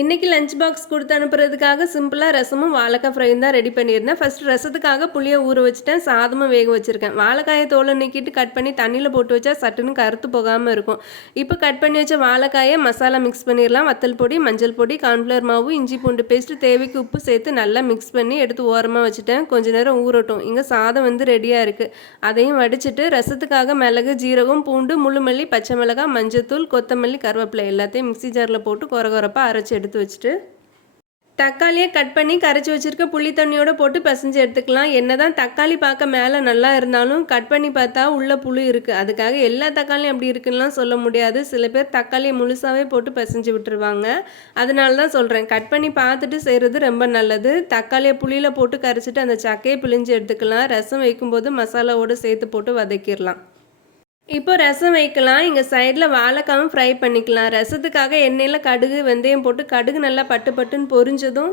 இன்றைக்கி lunch box கொடுத்து அனுப்புறதுக்காக சிம்பிளாக ரசமும் வாழைக்காய் ஃப்ரையும் தான் ரெடி பண்ணியிருந்தேன். ஃபஸ்ட்டு ரசத்துக்காக புளியை ஊற வச்சுட்டேன், சாதமும் வேக வச்சுருக்கேன். வாழைக்காயை தோலை நீக்கிட்டு கட் பண்ணி தண்ணியில் போட்டு வச்சா சட்டுன்னு கருத்து போகாமல் இருக்கும். இப்போ கட் பண்ணி வச்ச வாழைக்காயை மசாலா மிக்ஸ் பண்ணிடலாம். வத்தல் பொடி, மஞ்சள் பொடி, கார்ன்ஃப்ளவர் மாவு, இஞ்சி பூண்டு பேஸ்ட்டு, தேவைக்கு உப்பு சேர்த்து நல்லா மிக்ஸ் பண்ணி எடுத்து ஓரமாக வச்சுட்டேன். கொஞ்சம் நேரம் ஊறட்டும். இங்கே சாதம் ரெடியாக இருக்குது. அதையும் வடிச்சிட்டு ரசத்துக்காக மிளகு, ஜீரகம், பூண்டு, முழுமல்லி, பச்சை மிளகாய், மஞ்சத்தூள், கொத்தமல்லி, கருவேப்பிலை எல்லாத்தையும் மிக்ஸி ஜாரில் போட்டு கொரகொரப்பாக அரைச்சி எடுத்து வச்சுட்டு தக்காளியை கட் பண்ணி கரைச்சி வச்சுருக்க புளி தண்ணியோடு போட்டு பிசைஞ்சு எடுத்துக்கலாம். என்ன தான் தக்காளி பார்க்க மேலே நல்லா இருந்தாலும் கட் பண்ணி பார்த்தா உள்ள புளி இருக்குது. அதுக்காக எல்லா தக்காளியும் அப்படி இருக்குன்னுலாம் சொல்ல முடியாது. சில பேர் தக்காளியை முழுசாகவே போட்டு பிசைஞ்சு விட்டுருவாங்க. அதனால தான் சொல்கிறேன், கட் பண்ணி பார்த்துட்டு செய்கிறது ரொம்ப நல்லது. தக்காளியை புளியில் போட்டு கரைச்சிட்டு அந்த சக்கையை பிழிஞ்சு எடுத்துக்கலாம். ரசம் வைக்கும்போது மசாலாவோடு சேர்த்து போட்டு வதக்கிடலாம். இப்போ ரசம் வைக்கலாம். இங்கே சைடில் வாழைக்காவும் ஃப்ரை பண்ணிக்கலாம். ரசத்துக்காக எண்ணெயில் கடுகு, வெந்தயம் போட்டு கடுகு நல்லா பட்டு பட்டுன்னு பொரிஞ்சதும்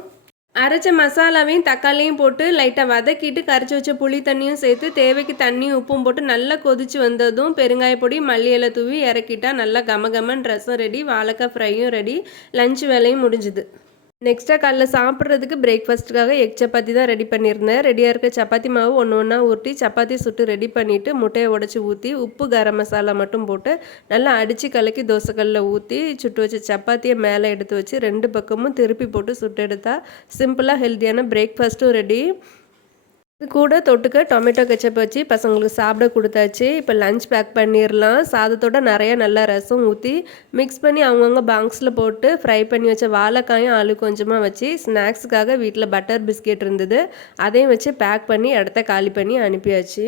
அரைச்ச மசாலாவையும் தக்காளியும் போட்டு லைட்டாக வதக்கிட்டு கரைச்சி வச்ச புளி தண்ணியும் சேர்த்து தேவைக்கு தண்ணியும் உப்பும் போட்டு நல்லா கொதிச்சு வந்ததும் பெருங்காயப்பொடி, மல்லி இலை தூவி இறக்கிட்டா நல்லா கமகமன் ரசம் ரெடி. வாழைக்காய் ஃப்ரையும் ரெடி. லஞ்ச் வேலையும் முடிஞ்சுது. நெக்ஸ்ட்டாக காலைல சாப்பிட்றதுக்கு பிரேக்ஃபாஸ்ட்டுக்காக எக் சப்பாத்தி தான் ரெடி பண்ணியிருந்தேன். ரெடியாக இருக்க சப்பாத்தி மாவு ஒன்றா உருட்டி சப்பாத்தி சுட்டு ரெடி பண்ணிவிட்டு முட்டையை உடச்சி ஊற்றி உப்பு, கரம் மசாலா மட்டும் போட்டு நல்லா அடித்து கலக்கி தோசைக்கல்லில் ஊற்றி சுட்டு வச்ச சப்பாத்தியை மேலே எடுத்து வச்சு 2 பக்கமும் திருப்பி போட்டு சுட்டு எடுத்தால் சிம்பிளாக ஹெல்த்தியான பிரேக்ஃபாஸ்ட்டும் ரெடி. இது கூட தொட்டுக்க டொமேட்டோ கெச்சப் வச்சு பசங்களுக்கு சாப்பிட கொடுத்தாச்சு. இப்போ லஞ்ச் பேக் பண்ணிடலாம். சாதத்தோட நிறையா நல்லா ரசம் ஊற்றி மிக்ஸ் பண்ணி அவங்கவுங்க பாக்ஸில் போட்டு ஃப்ரை பண்ணி வச்ச வாழைக்காயும் ஆளு கொஞ்சமாக வச்சு ஸ்நாக்ஸுக்காக வீட்டில் பட்டர் பிஸ்கெட் இருந்தது, அதையும் வச்சு பேக் பண்ணி இடத்த காலி பண்ணி அனுப்பியாச்சு.